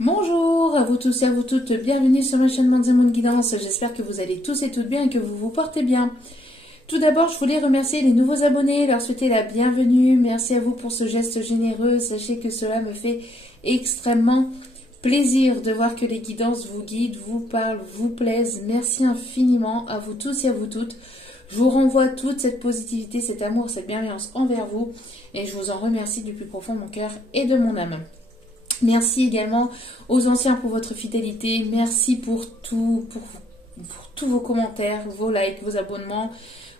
Bonjour à vous tous et à vous toutes, bienvenue sur ma chaîne Manz Moon Guidance. J'espère que vous allez tous et toutes bien et que vous vous portez bien. Tout d'abord, je voulais remercier les nouveaux abonnés, leur souhaiter la bienvenue. Merci à vous pour ce geste généreux. Sachez que cela me fait extrêmement plaisir de voir que les guidances vous guident, vous parlent, vous plaisent. Merci infiniment à vous tous et à vous toutes. Je vous renvoie toute cette positivité, cet amour, cette bienveillance envers vous et je vous en remercie du plus profond de mon cœur et de mon âme. Merci également aux anciens pour votre fidélité. Merci pour tout, pour tous vos commentaires, vos likes, vos abonnements,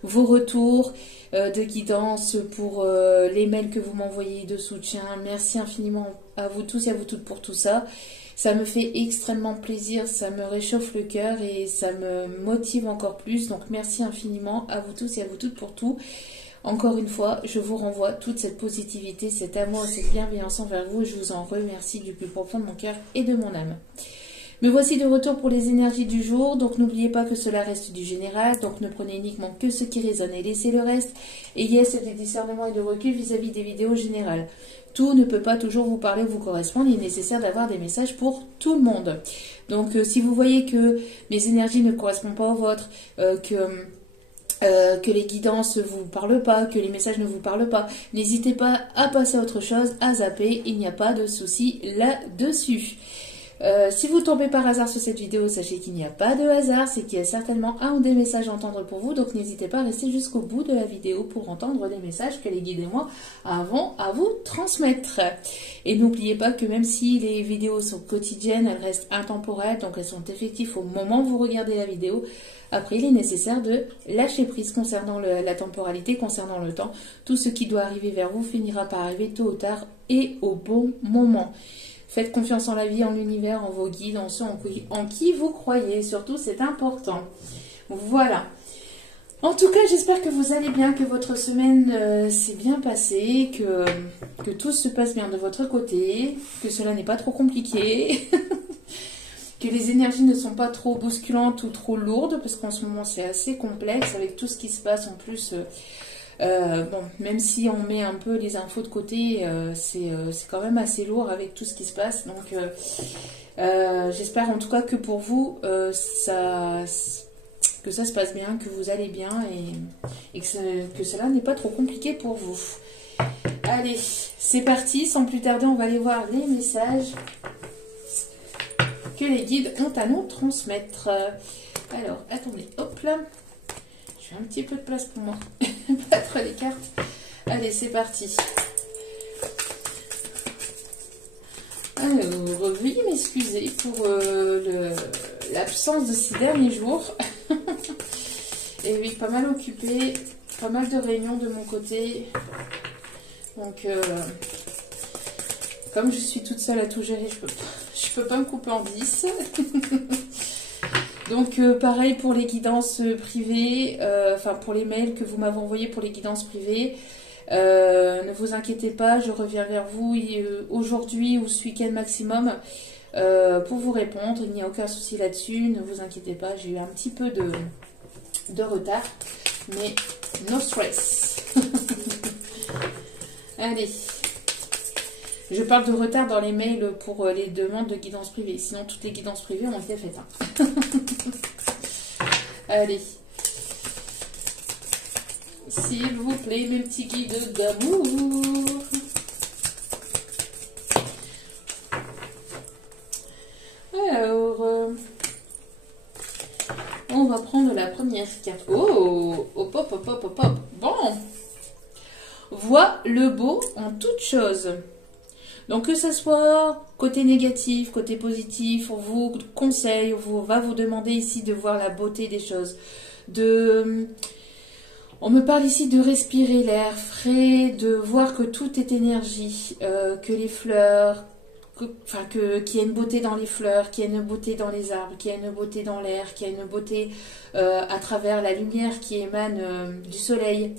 vos retours de guidance, pour les mails que vous m'envoyez de soutien. Merci infiniment à vous tous et à vous toutes pour tout ça. Ça me fait extrêmement plaisir, ça me réchauffe le cœur et ça me motive encore plus. Donc merci infiniment à vous tous et à vous toutes pour tout. Encore une fois, je vous renvoie toute cette positivité, cet amour et cette bienveillance envers vous. Je vous en remercie du plus profond de mon cœur et de mon âme. Me voici de retour pour les énergies du jour. Donc n'oubliez pas que cela reste du général. Donc ne prenez uniquement que ce qui résonne et laissez le reste. Ayez des discernements et de recul vis-à-vis des vidéos générales. Tout ne peut pas toujours vous parler ou vous correspondre. Il est nécessaire d'avoir des messages pour tout le monde. Donc si vous voyez que mes énergies ne correspondent pas aux vôtres, que les guidances ne vous parlent pas, que les messages ne vous parlent pas, n'hésitez pas à passer à autre chose, à zapper, il n'y a pas de souci là-dessus. Si vous tombez par hasard sur cette vidéo, sachez qu'il n'y a pas de hasard, c'est qu'il y a certainement un ou des messages à entendre pour vous, donc n'hésitez pas à rester jusqu'au bout de la vidéo pour entendre des messages que les guides et moi avons à vous transmettre. Et n'oubliez pas que même si les vidéos sont quotidiennes, elles restent intemporelles, donc elles sont effectives au moment où vous regardez la vidéo. Après, il est nécessaire de lâcher prise concernant la temporalité, concernant le temps. Tout ce qui doit arriver vers vous finira par arriver tôt ou tard et au bon moment. Faites confiance en la vie, en l'univers, en vos guides, en ceux en qui vous croyez. Surtout, c'est important. Voilà. En tout cas, j'espère que vous allez bien, que votre semaine s'est bien passée, que tout se passe bien de votre côté, que cela n'est pas trop compliqué. Que les énergies ne sont pas trop bousculantes ou trop lourdes, parce qu'en ce moment c'est assez complexe avec tout ce qui se passe en plus. Bon, même si on met un peu les infos de côté, c'est quand même assez lourd avec tout ce qui se passe. Donc j'espère en tout cas que pour vous, que ça se passe bien, que vous allez bien et que cela n'est pas trop compliqué pour vous. Allez, c'est parti, sans plus tarder, on va aller voir les messages que les guides ont à nous transmettre. Alors, attendez, hop là. J'ai un petit peu de place pour moi. Battre les cartes. Allez, c'est parti. Alors, veuillez m'excuser pour l'absence de ces derniers jours. Et oui, pas mal occupée, pas mal de réunions de mon côté. Donc, comme je suis toute seule à tout gérer, je peux pas me couper en 10. Donc pareil pour les guidances privées, enfin pour les mails que vous m'avez envoyés pour les guidances privées. Ne vous inquiétez pas, je reviens vers vous aujourd'hui ou ce week-end maximum pour vous répondre. Il n'y a aucun souci là-dessus, ne vous inquiétez pas, j'ai eu un petit peu de retard, mais no stress. Allez. Je parle de retard dans les mails pour les demandes de guidance privée. Sinon, toutes les guidances privées ont été faites. Hein. Allez. S'il vous plaît, mes petits guides d'amour. Alors, on va prendre la première carte. Oh, hop, hop, hop, hop, hop, hop. Bon. Vois le beau en toutes choses. Donc que ce soit côté négatif, côté positif, on vous conseille, on va vous demander ici de voir la beauté des choses. On me parle ici de respirer l'air frais, de voir que tout est énergie, que les fleurs, qu'il y a une beauté dans les fleurs, qu'il y a une beauté dans les arbres, qu'il y a une beauté dans l'air, qu'il y a une beauté à travers la lumière qui émane du soleil.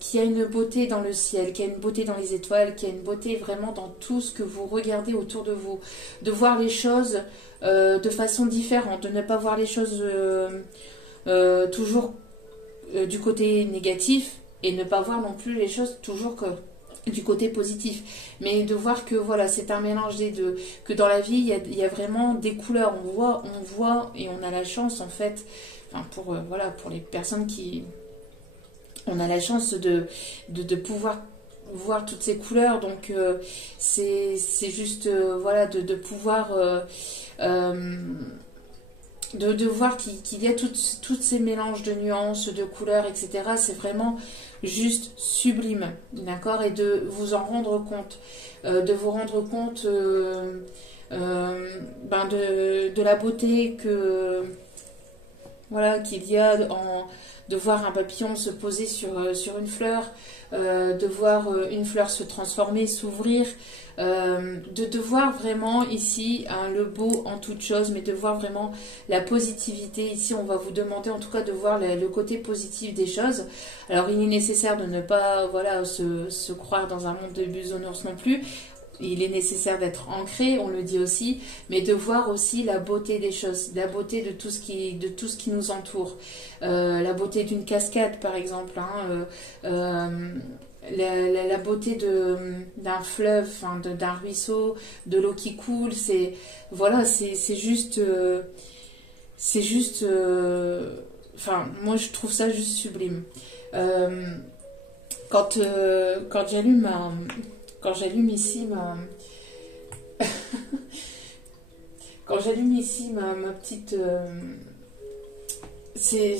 Qui a une beauté dans le ciel, qui a une beauté dans les étoiles, qui a une beauté vraiment dans tout ce que vous regardez autour de vous. De voir les choses de façon différente, de ne pas voir les choses toujours du côté négatif et ne pas voir non plus les choses toujours du côté positif, mais de voir que voilà, c'est un mélange des deux, que dans la vie il y a vraiment des couleurs, on voit et on a la chance en fait, enfin pour voilà, pour les personnes qui on a la chance de pouvoir voir toutes ces couleurs, donc c'est juste voilà, de pouvoir de voir qu'il y a toutes ces mélanges de nuances, de couleurs, etc. C'est vraiment juste sublime, d'accord? Et de vous en rendre compte, de vous rendre compte de la beauté que voilà qu'il y a de voir un papillon se poser sur une fleur, de voir une fleur se transformer, s'ouvrir, de voir vraiment ici le beau en toute chose, mais de voir vraiment la positivité. Ici, on va vous demander en tout cas de voir le côté positif des choses. Alors, il est nécessaire de ne pas voilà, se croire dans un monde de bisounours non plus. Il est nécessaire d'être ancré, on le dit aussi, mais de voir aussi la beauté des choses, la beauté de tout ce qui nous entoure. La beauté d'une cascade, par exemple, la beauté d'un fleuve, enfin, d'un ruisseau, de l'eau qui coule, c'est voilà, c'est juste, enfin, moi je trouve ça juste sublime. Quand j'allume ici ma petite c'est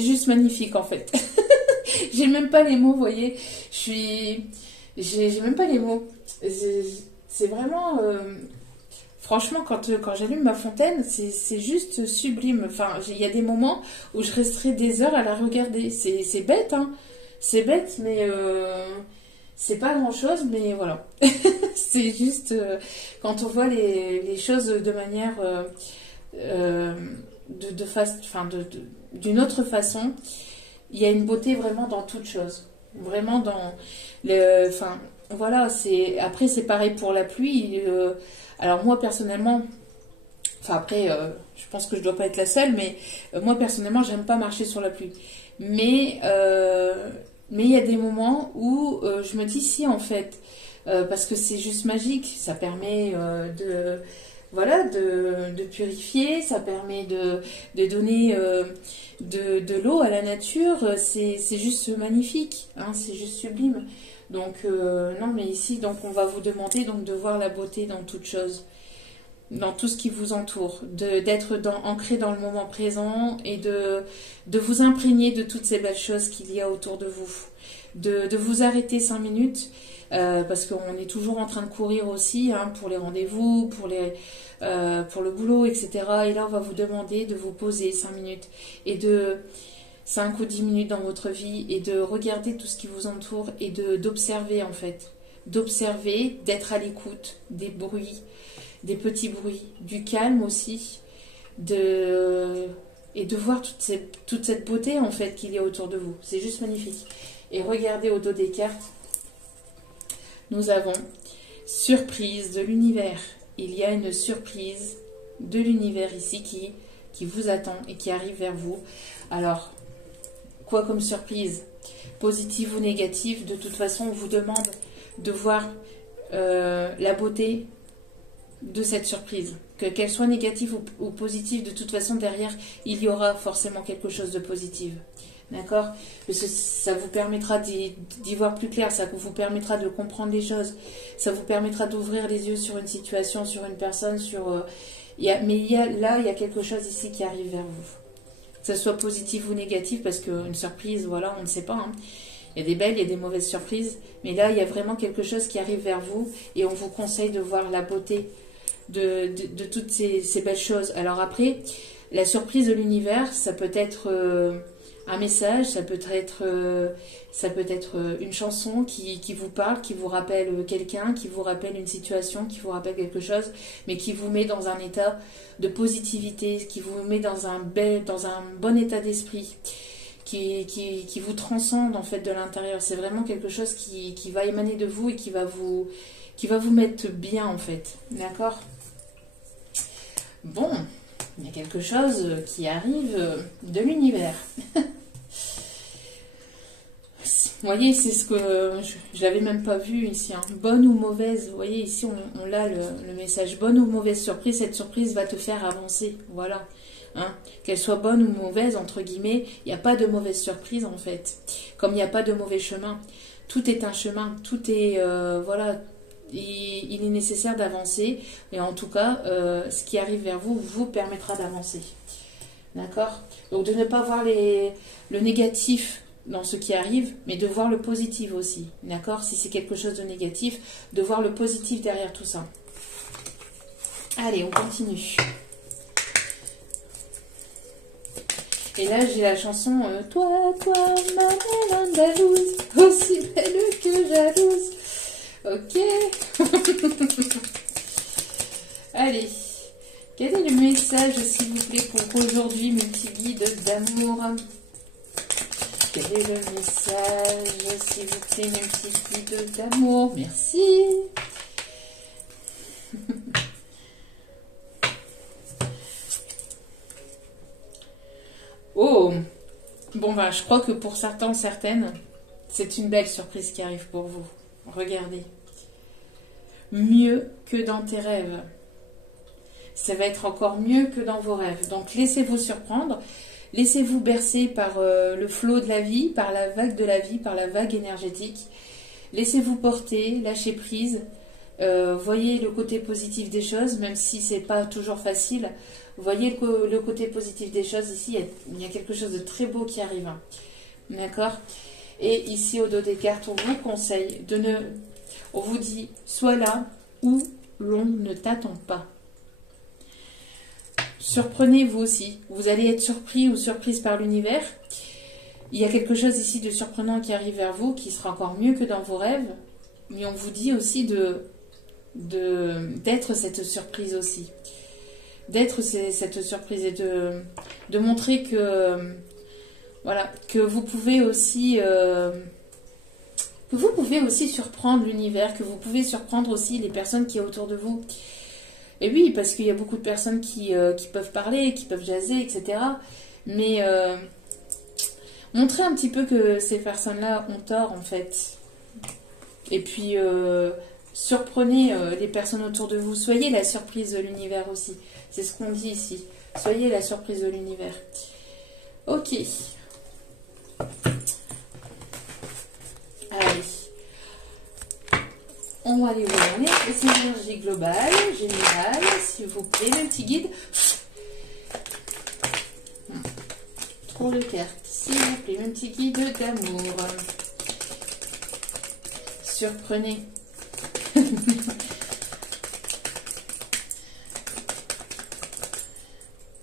juste magnifique en fait. J'ai même pas les mots, vous voyez, j'ai même pas les mots, c'est vraiment franchement, quand j'allume ma fontaine, c'est juste sublime. Enfin, il y a des moments où je resterai des heures à la regarder. C'est bête, hein. C'est bête, mais c'est pas grand-chose, mais voilà. C'est juste quand on voit les choses de manière d'une autre façon, il y a une beauté vraiment dans toute chose. Vraiment dans le... Enfin, voilà, après, c'est pareil pour la pluie. Alors moi, personnellement... Enfin, après, je pense que je dois pas être la seule, mais moi, personnellement, j'aime pas marcher sur la pluie. Mais il y a des moments où je me dis si, en fait, parce que c'est juste magique, ça permet de purifier, ça permet de donner de l'eau à la nature, c'est juste magnifique, hein, c'est juste sublime. Donc, non, mais ici, donc, on va vous demander donc, de voir la beauté dans toute chose, dans tout ce qui vous entoure, d'être ancré dans le moment présent et de vous imprégner de toutes ces belles choses qu'il y a autour de vous. De vous arrêter 5 minutes, parce qu'on est toujours en train de courir aussi, hein, pour les rendez-vous, pour le boulot, etc. Et là, on va vous demander de vous poser 5 minutes et de 5 ou 10 minutes dans votre vie et de regarder tout ce qui vous entoure et d'observer en fait. D'observer, d'être à l'écoute des bruits, des petits bruits, du calme aussi, et de voir toute cette beauté en fait qu'il y a autour de vous. C'est juste magnifique. Et regardez au dos des cartes, nous avons surprise de l'univers. Il y a une surprise de l'univers ici qui vous attend et qui arrive vers vous. Alors, quoi comme surprise? Positive ou négative, de toute façon, on vous demande de voir la beauté de cette surprise. Qu'elle soit négative ou positive, de toute façon, derrière, il y aura forcément quelque chose de positif. D'accord? Parce que ça vous permettra d'y voir plus clair, ça vous permettra de comprendre les choses, ça vous permettra d'ouvrir les yeux sur une situation, sur une personne, mais il y a quelque chose ici qui arrive vers vous. Que ce soit positif ou négatif, parce qu'une surprise, voilà, on ne sait pas, hein. Il y a des belles, il y a des mauvaises surprises, mais là, il y a vraiment quelque chose qui arrive vers vous et on vous conseille de voir la beauté de toutes ces belles choses. Alors après, la surprise de l'univers, ça peut être un message, ça peut être une chanson qui vous parle, qui vous rappelle quelqu'un, qui vous rappelle une situation, qui vous rappelle quelque chose, mais qui vous met dans un état de positivité, qui vous met dans un bon état d'esprit, qui vous transcende en fait de l'intérieur. C'est vraiment quelque chose qui va émaner de vous et qui va vous mettre bien en fait. D'accord? Bon, il y a quelque chose qui arrive de l'univers. Vous voyez, c'est ce que je l'avais même pas vu ici. Hein. Bonne ou mauvaise, vous voyez, ici on a le message. Bonne ou mauvaise surprise, cette surprise va te faire avancer. Voilà. Hein. Qu'elle soit bonne ou mauvaise, entre guillemets, il n'y a pas de mauvaise surprise en fait. Comme il n'y a pas de mauvais chemin. Tout est un chemin. Tout est, voilà, il est nécessaire d'avancer. Et en tout cas, ce qui arrive vers vous vous permettra d'avancer. D'accord? Donc de ne pas voir le négatif dans ce qui arrive, mais de voir le positif aussi. D'accord? Si c'est quelque chose de négatif, de voir le positif derrière tout ça. Allez, on continue. Et là, j'ai la chanson Toi, toi, ma belle andalouse, aussi belle que jalouse. Ok. Allez. Quel est le message, s'il vous plaît, pour aujourd'hui, mes petits guides d'amour? Quel est le message, s'il vous plaît, mes petits guides d'amour? Merci. Oh, bon, bah, je crois que pour certains, certaines, c'est une belle surprise qui arrive pour vous. Regardez. Mieux que dans tes rêves. Ça va être encore mieux que dans vos rêves. Donc, laissez-vous surprendre. Laissez-vous bercer par le flot de la vie, par la vague de la vie, par la vague énergétique. Laissez-vous porter, lâchez prise. Voyez le côté positif des choses, même si c'est pas toujours facile. Voyez le côté positif des choses. Ici, il y a quelque chose de très beau qui arrive. Hein. D'accord? Et ici, au dos des cartes, on vous conseille de ne... On vous dit, sois là où l'on ne t'attend pas. Surprenez-vous aussi. Vous allez être surpris ou surprise par l'univers. Il y a quelque chose ici de surprenant qui arrive vers vous, qui sera encore mieux que dans vos rêves. Mais on vous dit aussi d'être cette surprise aussi. D'être cette surprise et de montrer que, voilà, que vous pouvez aussi... surprendre l'univers, que vous pouvez surprendre aussi les personnes qui sont autour de vous. Et oui, parce qu'il y a beaucoup de personnes qui peuvent parler, qui peuvent jaser, etc. Mais montrez un petit peu que ces personnes-là ont tort, en fait. Et puis, surprenez les personnes autour de vous. Soyez la surprise de l'univers aussi. C'est ce qu'on dit ici. Soyez la surprise de l'univers. Ok. Allez. On va aller voir les énergies globales, générales, s'il vous plaît, mes petits guides. Trop de cartes, s'il vous plaît, mes petits guides d'amour. Surprenez.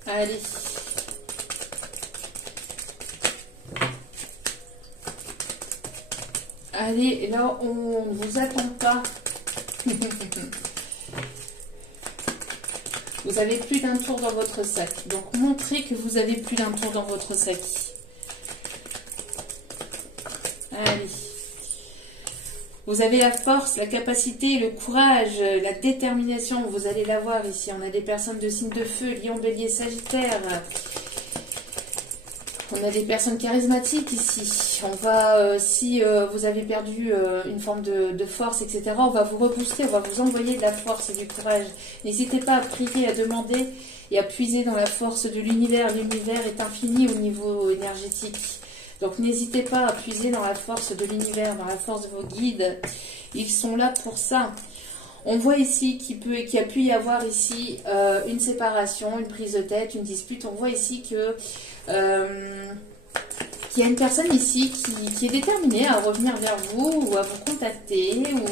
Allez. Allez, là, on ne vous attend pas. Vous avez plus d'un tour dans votre sac. Donc, montrez que vous avez plus d'un tour dans votre sac. Allez. Vous avez la force, la capacité, le courage, la détermination. Vous allez la voir ici. On a des personnes de signe de feu, Lion, Bélier, Sagittaire. On a des personnes charismatiques ici. On va, si vous avez perdu une forme de force, etc., on va vous rebooster, on va vous envoyer de la force et du courage. N'hésitez pas à prier, à demander et à puiser dans la force de l'univers. L'univers est infini au niveau énergétique. Donc n'hésitez pas à puiser dans la force de l'univers, dans la force de vos guides. Ils sont là pour ça. On voit ici qu'il a pu y avoir ici une séparation, une prise de tête, une dispute. On voit ici que qu'il y a une personne ici qui est déterminée à revenir vers vous ou à vous contacter ou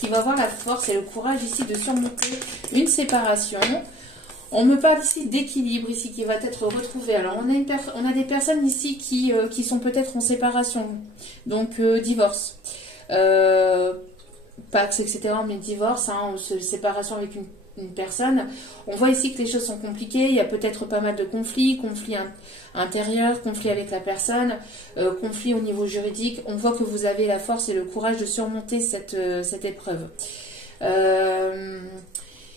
qui va avoir la force et le courage ici de surmonter une séparation. On me parle ici d'équilibre ici qui va être retrouvé. Alors on a des personnes ici qui sont peut-être en séparation, donc divorce. Pax, etc., mais divorce, hein, séparation avec une personne. On voit ici que les choses sont compliquées, il y a peut-être pas mal de conflits intérieurs, conflits avec la personne, conflits au niveau juridique. On voit que vous avez la force et le courage de surmonter cette épreuve.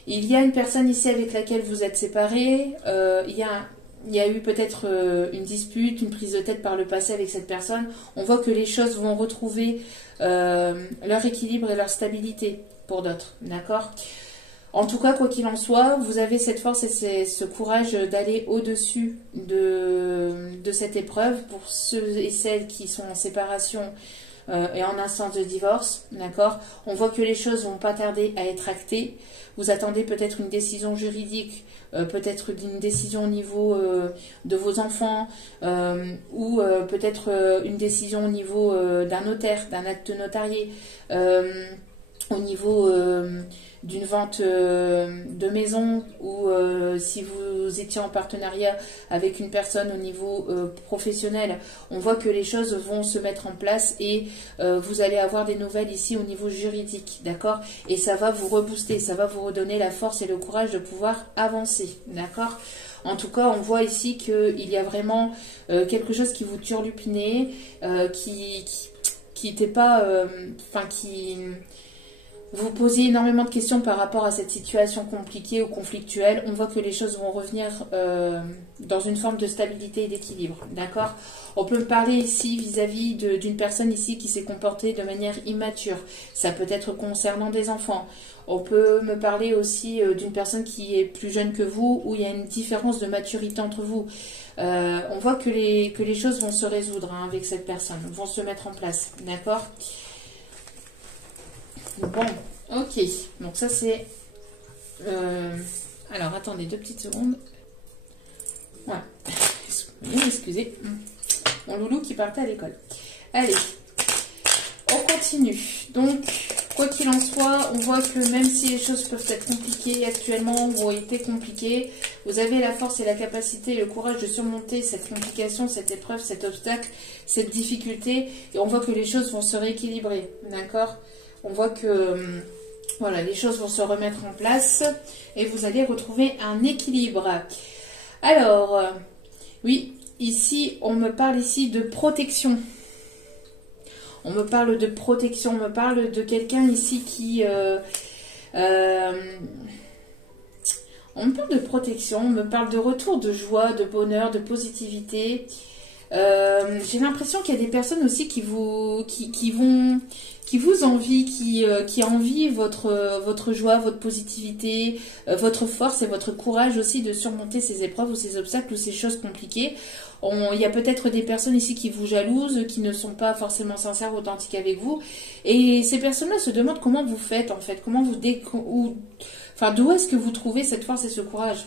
Il y a une personne ici avec laquelle vous êtes séparés, il y a il y a eu peut-être une dispute, une prise de tête par le passé avec cette personne. On voit que les choses vont retrouver leur équilibre et leur stabilité pour d'autres, d'accord? En tout cas, quoi qu'il en soit, vous avez cette force et ce courage d'aller au-dessus de cette épreuve pour ceux et celles qui sont en séparation et en instance de divorce, d'accord? On voit que les choses vont pas tarder à être actées. Vous attendez peut-être une décision juridique, peut-être une décision au niveau de vos enfants, ou peut-être une décision au niveau d'un notaire, d'un acte notarié, au niveau d'une vente de maison, ou si vous étiez en partenariat avec une personne au niveau professionnel, on voit que les choses vont se mettre en place et vous allez avoir des nouvelles ici au niveau juridique, d'accord? Et ça va vous rebooster, ça va vous redonner la force et le courage de pouvoir avancer, d'accord? En tout cas, on voit ici qu'il y a vraiment quelque chose qui vous turlupinait, qui n'était pas... qui... Vous posez énormément de questions par rapport à cette situation compliquée ou conflictuelle. On voit que les choses vont revenir dans une forme de stabilité et d'équilibre. D'accord? On peut parler ici vis-à-vis d'une personne ici qui s'est comportée de manière immature. Ça peut être concernant des enfants. On peut me parler aussi d'une personne qui est plus jeune que vous, où il y a une différence de maturité entre vous. On voit que les choses vont se résoudre avec cette personne, vont se mettre en place. D'accord? Bon, ok. Donc ça c'est... Alors, attendez 2 petites secondes. Voilà. Excusez. Mon loulou qui partait à l'école. Allez, on continue. Donc, quoi qu'il en soit, on voit que même si les choses peuvent être compliquées actuellement ou ont été compliquées, vous avez la force et la capacité et le courage de surmonter cette complication, cette épreuve, cet obstacle, cette difficulté. Et on voit que les choses vont se rééquilibrer. D'accord ? On voit que voilà, les choses vont se remettre en place et vous allez retrouver un équilibre. Alors, oui, ici, on me parle ici de protection. On me parle de protection, on me parle de quelqu'un ici qui... on me parle de protection, on me parle de retour de joie, de bonheur, de positivité. J'ai l'impression qu'il y a des personnes aussi qui vous envient, qui envient votre joie, votre positivité, votre force et votre courage aussi de surmonter ces épreuves ou ces obstacles ou ces choses compliquées. Il y a peut-être des personnes ici qui vous jalousent, qui ne sont pas forcément sincères, authentiques avec vous. Et ces personnes-là se demandent comment vous faites en fait, d'où est-ce que vous trouvez cette force et ce courage.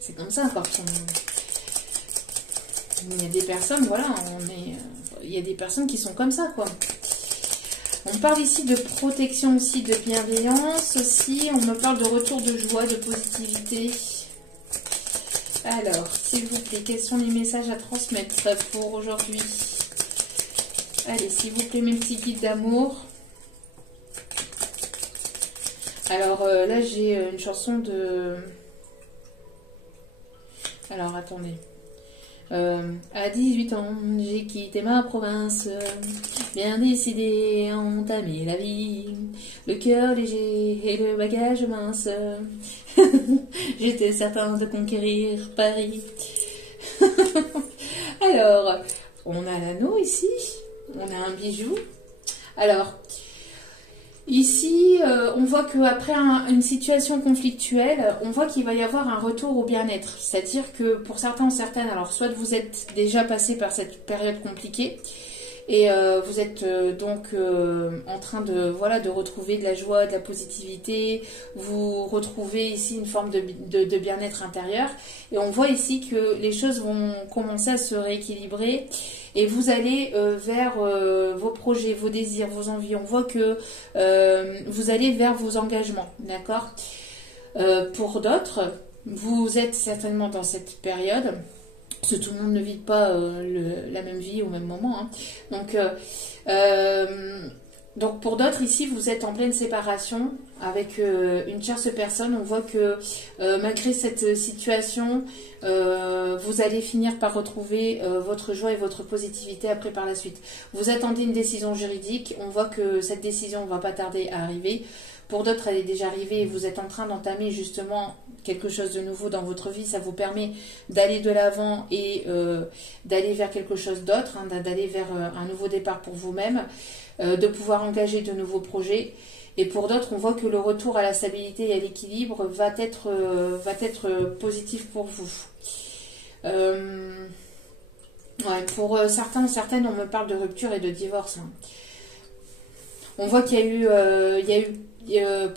C'est comme ça, par contre. Il y a des personnes, voilà, il y a des personnes qui sont comme ça, quoi. On parle ici de protection aussi, de bienveillance aussi. On me parle de retour de joie, de positivité. Alors, s'il vous plaît, quels sont les messages à transmettre pour aujourd'hui? Allez, s'il vous plaît, mes petits guides d'amour. Alors, là, j'ai une chanson de... Alors, attendez. À 18 ans, j'ai quitté ma province, bien décidé à entamer la vie, le cœur léger et le bagage mince. J'étais certain de conquérir Paris. Alors, on a l'anneau ici, on a un bijou. Alors, ici, on voit qu'après une situation conflictuelle, on voit qu'il va y avoir un retour au bien-être. C'est-à-dire que pour certains ou certaines, alors soit vous êtes déjà passé par cette période compliquée et vous êtes donc en train de retrouver de la joie, de la positivité. Vous retrouvez ici une forme de bien-être intérieur. Et on voit ici que les choses vont commencer à se rééquilibrer. Et vous allez vers vos projets, vos désirs, vos envies. On voit que vous allez vers vos engagements, d'accord? Pour d'autres, vous êtes certainement dans cette période, parce que tout le monde ne vit pas la même vie au même moment. Hein. Donc pour d'autres, ici, vous êtes en pleine séparation avec une tierce personne. On voit que malgré cette situation, vous allez finir par retrouver votre joie et votre positivité après par la suite. Vous attendez une décision juridique. On voit que cette décision ne va pas tarder à arriver. pour d'autres, elle est déjà arrivée et vous êtes en train d'entamer justement quelque chose de nouveau dans votre vie. Ça vous permet d'aller de l'avant et d'aller vers quelque chose d'autre, hein, d'aller vers un nouveau départ pour vous-même, de pouvoir engager de nouveaux projets. Et pour d'autres, on voit que le retour à la stabilité et à l'équilibre va être positif pour vous. Ouais, pour certains ou certaines, on me parle de rupture et de divorce. Hein. On voit qu'il y a eu,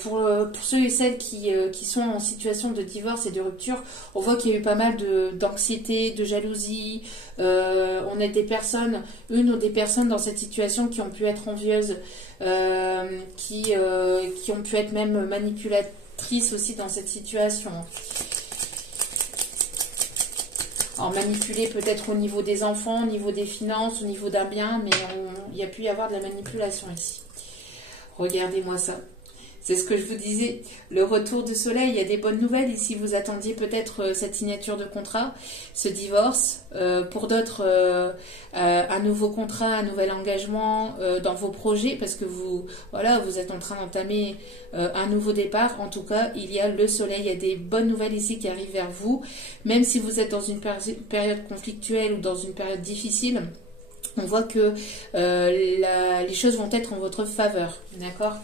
pour ceux et celles qui sont en situation de divorce et de rupture, on voit qu'il y a eu pas mal d'anxiété, de jalousie. On a des personnes, une ou des personnes dans cette situation qui ont pu être envieuses, qui ont pu être même manipulatrices aussi dans cette situation. Alors manipuler peut-être au niveau des enfants, au niveau des finances, au niveau d'un bien, mais il y a pu y avoir de la manipulation ici. Regardez-moi ça. C'est ce que je vous disais, le retour du soleil, il y a des bonnes nouvelles. Ici, vous attendiez peut-être cette signature de contrat, ce divorce. Pour d'autres, un nouveau contrat, un nouvel engagement dans vos projets, parce que vous êtes en train d'entamer un nouveau départ. En tout cas, il y a le soleil, il y a des bonnes nouvelles ici qui arrivent vers vous. Même si vous êtes dans une période conflictuelle ou dans une période difficile, on voit que les choses vont être en votre faveur. D'accord ?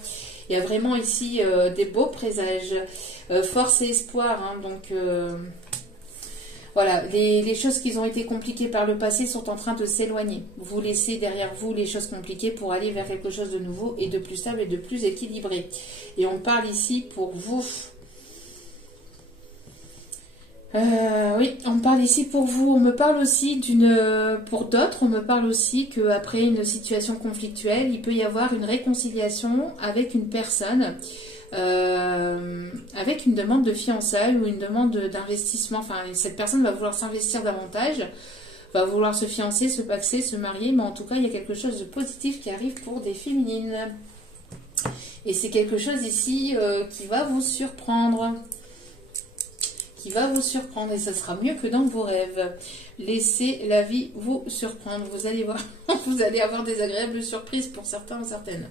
Il y a vraiment ici des beaux présages, force et espoir. Hein, donc voilà, les choses qui ont été compliquées par le passé sont en train de s'éloigner. Vous laissez derrière vous les choses compliquées pour aller vers quelque chose de nouveau et de plus stable et de plus équilibré. Et on parle ici pour vous. Oui, on parle ici pour vous. On me parle aussi pour d'autres, on me parle aussi qu'après une situation conflictuelle, il peut y avoir une réconciliation avec une personne, avec une demande de fiançailles ou une demande d'investissement. Enfin, cette personne va vouloir s'investir davantage, va vouloir se fiancer, se paxer, se marier, mais en tout cas, il y a quelque chose de positif qui arrive pour des féminines. Et c'est quelque chose ici qui va vous surprendre. Et ça sera mieux que dans vos rêves. Laissez la vie vous surprendre. Vous allez voir, vous allez avoir des agréables surprises pour certains ou certaines.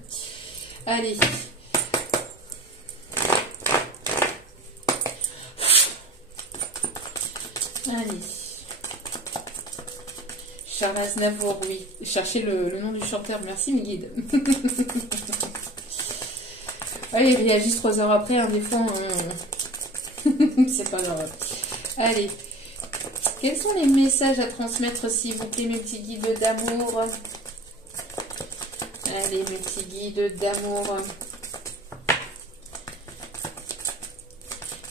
Allez. Charles Aznavour, oui. Cherchez le nom du chanteur. Merci mes guides. Allez, il réagissent 3 heures après. Hein, des fois, c'est pas grave. Allez. Quels sont les messages à transmettre, s'il vous plaît, mes petits guides d'amour? Allez, mes petits guides d'amour.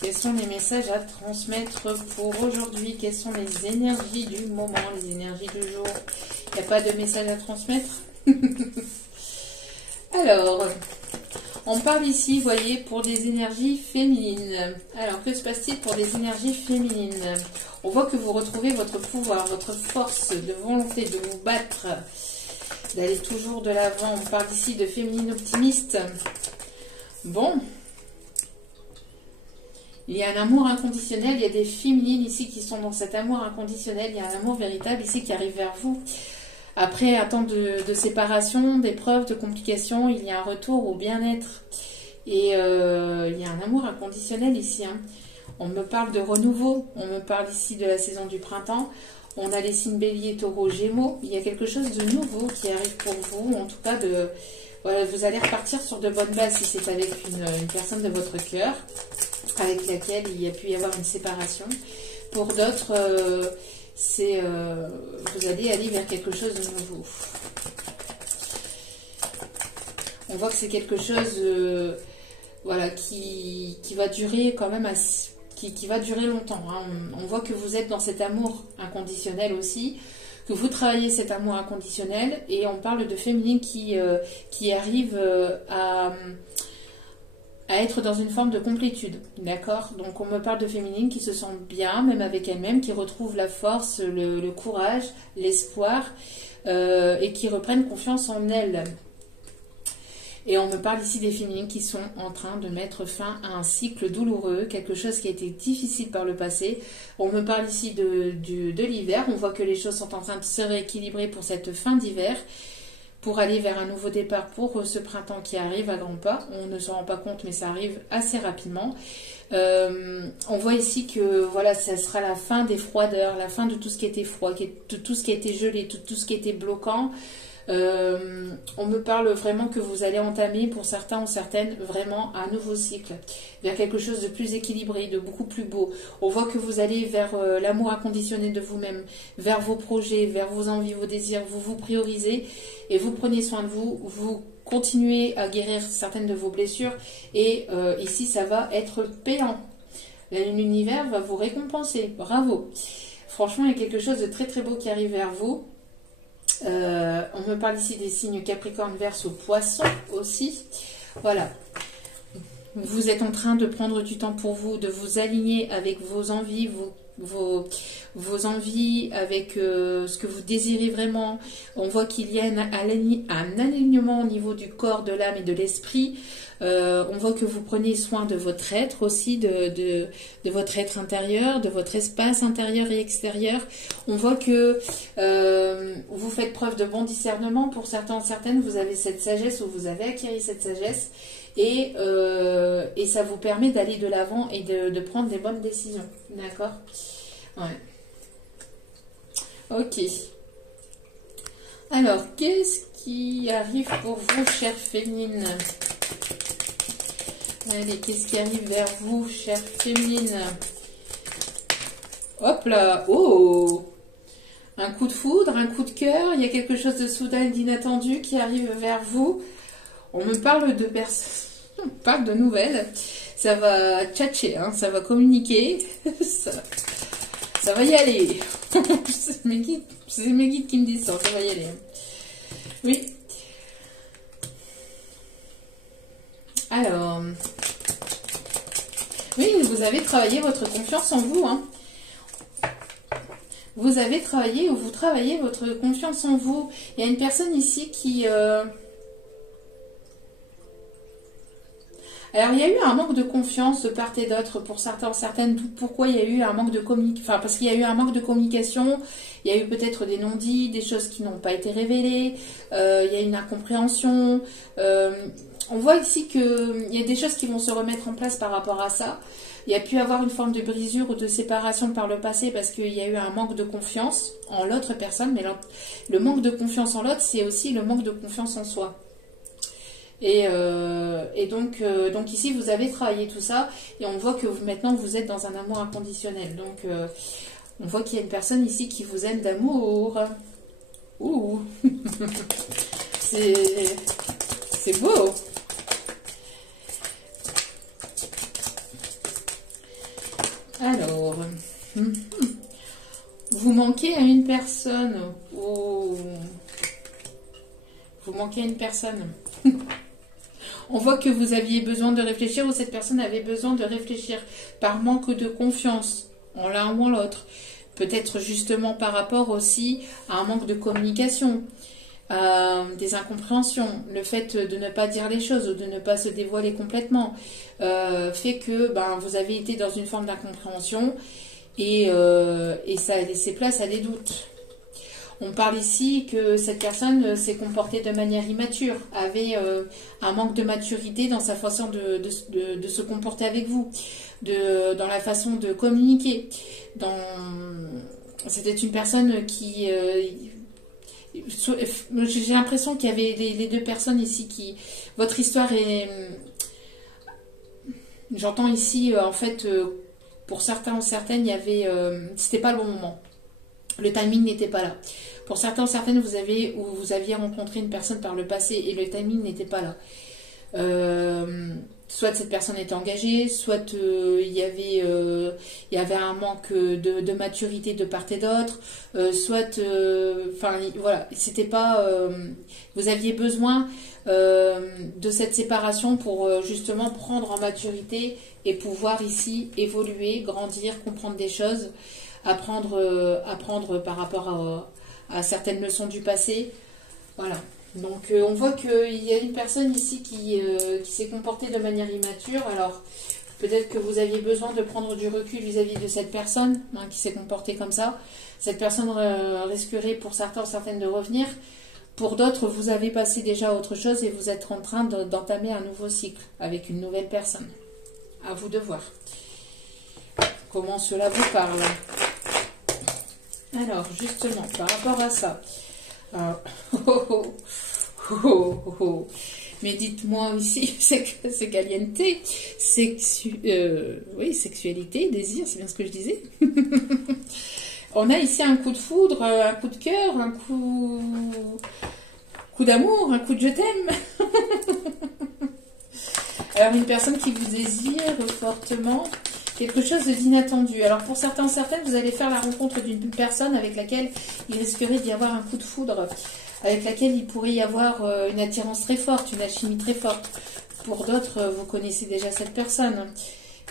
Quels sont les messages à transmettre pour aujourd'hui? Quelles sont les énergies du moment, les énergies du jour? Il n'y a pas de message à transmettre? Alors, on parle ici, vous voyez, pour des énergies féminines. Alors, que se passe-t-il pour des énergies féminines? On voit que vous retrouvez votre pouvoir, votre force de volonté de vous battre, d'aller toujours de l'avant. On parle ici de féminine optimiste. Bon. Il y a un amour inconditionnel. Il y a des féminines ici qui sont dans cet amour inconditionnel. Il y a un amour véritable ici qui arrive vers vous. Après un temps de séparation, d'épreuves, de complications, il y a un retour au bien-être. Et il y a un amour inconditionnel ici. Hein. On me parle de renouveau. On me parle ici de la saison du printemps. On a les signes bélier, taureau, gémeaux. Il y a quelque chose de nouveau qui arrive pour vous. En tout cas, voilà, vous allez repartir sur de bonnes bases si c'est avec une personne de votre cœur, avec laquelle il y a pu y avoir une séparation. Pour d'autres, vous allez aller vers quelque chose de nouveau. On voit que c'est quelque chose voilà, qui va durer quand même qui va durer longtemps. Hein. On voit que vous êtes dans cet amour inconditionnel aussi, que vous travaillez cet amour inconditionnel, et on parle de féminine qui arrive à être dans une forme de complétude, d'accord? Donc on me parle de féminine qui se sent bien, même avec elle-même, qui retrouve la force, le courage, l'espoir, et qui reprennent confiance en elles. Et on me parle ici des féminines qui sont en train de mettre fin à un cycle douloureux, quelque chose qui a été difficile par le passé. On me parle ici de l'hiver, on voit que les choses sont en train de se rééquilibrer pour cette fin d'hiver. pour aller vers un nouveau départ pour ce printemps qui arrive à grands pas. On ne se rend pas compte, mais ça arrive assez rapidement. On voit ici que voilà, ça sera la fin des froideurs, la fin de tout ce qui était froid, de tout ce qui était gelé, tout ce qui était bloquant. On me parle vraiment que vous allez entamer, pour certains ou certaines, vraiment un nouveau cycle, vers quelque chose de plus équilibré, de beaucoup plus beau. On voit que vous allez vers l'amour inconditionnel de vous-même, vers vos projets, vers vos envies, vos désirs. Vous vous priorisez et vous prenez soin de vous. Vous continuez à guérir certaines de vos blessures et ici, ça va être payant. L'univers va vous récompenser. Bravo. Franchement, il y a quelque chose de très très beau qui arrive vers vous. On me parle ici des signes Capricorne, Verseau, Poisson aussi. Voilà. Vous êtes en train de prendre du temps pour vous, de vous aligner avec vos envies, vos envies, avec ce que vous désirez vraiment. On voit qu'il y a un alignement au niveau du corps, de l'âme et de l'esprit. On voit que vous prenez soin de votre être aussi, de votre être intérieur, de votre espace intérieur et extérieur. On voit que vous faites preuve de bon discernement. Pour certains, certaines, vous avez cette sagesse ou vous avez acquis cette sagesse. Et ça vous permet d'aller de l'avant et de prendre des bonnes décisions. D'accord ? Ouais. Ok. Alors, qu'est-ce qui arrive pour vous, chère féminine ? Allez, qu'est-ce qui arrive vers vous, chère féminine? Hop là, oh! Un coup de foudre, un coup de cœur, il y a quelque chose de soudain et d'inattendu qui arrive vers vous. On me parle de personnes, on parle de nouvelles. Ça va tchatcher, hein, ça va communiquer, ça va y aller. C'est mes guides qui me disent ça va y aller. Oui. Alors, oui, vous avez travaillé votre confiance en vous. Hein. Vous avez travaillé ou vous travaillez votre confiance en vous. Il y a une personne ici qui... Alors, il y a eu un manque de confiance de part et d'autre pour certains, certaines. Pourquoi il y a eu un manque de communication? Enfin, parce qu'il y a eu un manque de communication. Il y a eu peut-être des non-dits, des choses qui n'ont pas été révélées. Il y a une incompréhension. On voit ici qu'il y a des choses qui vont se remettre en place par rapport à ça. Il y a pu avoir une forme de brisure ou de séparation par le passé parce qu'il y a eu un manque de confiance en l'autre personne. Mais le manque de confiance en l'autre, c'est aussi le manque de confiance en soi. Et donc ici, vous avez travaillé tout ça et on voit que maintenant, vous êtes dans un amour inconditionnel. Donc, on voit qu'il y a une personne ici qui vous aime d'amour. Ouh. C'est beau. Alors, vous manquez à une personne. Oh. Vous manquez à une personne. On voit que vous aviez besoin de réfléchir ou cette personne avait besoin de réfléchir par manque de confiance en l'un ou en l'autre. Peut-être justement par rapport aussi à un manque de communication, des incompréhensions. Le fait de ne pas dire les choses ou de ne pas se dévoiler complètement fait que vous avez été dans une forme d'incompréhension et ça a laissé place à des doutes. On parle ici que cette personne s'est comportée de manière immature, avait un manque de maturité dans sa façon de se comporter avec vous, dans la façon de communiquer. C'était une personne qui... j'ai l'impression qu'il y avait les deux personnes ici qui... Votre histoire est... J'entends ici, en fait, pour certains ou certaines, il y avait... c'était pas le bon moment. Le timing n'était pas là. Pour certains ou certaines, vous aviez rencontré une personne par le passé et le timing n'était pas là. Soit cette personne était engagée, soit il y avait un manque de maturité de part et d'autre, soit, voilà, c'était pas... vous aviez besoin de cette séparation pour justement prendre en maturité et pouvoir ici évoluer, grandir, comprendre des choses, apprendre par rapport à certaines leçons du passé. Voilà. Donc on voit qu'il y a une personne ici qui s'est comportée de manière immature. Alors peut-être que vous aviez besoin de prendre du recul vis-à-vis de cette personne qui s'est comportée comme ça. Cette personne risquerait pour certains ou certaines de revenir Pour d'autres, vous avez passé déjà à autre chose et vous êtes en train d'entamer un nouveau cycle avec une nouvelle personne. À vous de voir comment cela vous parle. Alors, justement, par rapport à ça, mais dites-moi aussi, c'est caliente, oui, sexualité, désir, c'est bien ce que je disais. On a ici un coup de foudre, un coup de cœur, un coup d'amour, un coup de je t'aime. Alors, une personne qui vous désire fortement, quelque chose d'inattendu. Alors, pour certains, certaines, vous allez faire la rencontre d'une personne avec laquelle il risquerait d'y avoir un coup de foudre, avec laquelle il pourrait y avoir une attirance très forte, une alchimie très forte. Pour d'autres, vous connaissez déjà cette personne.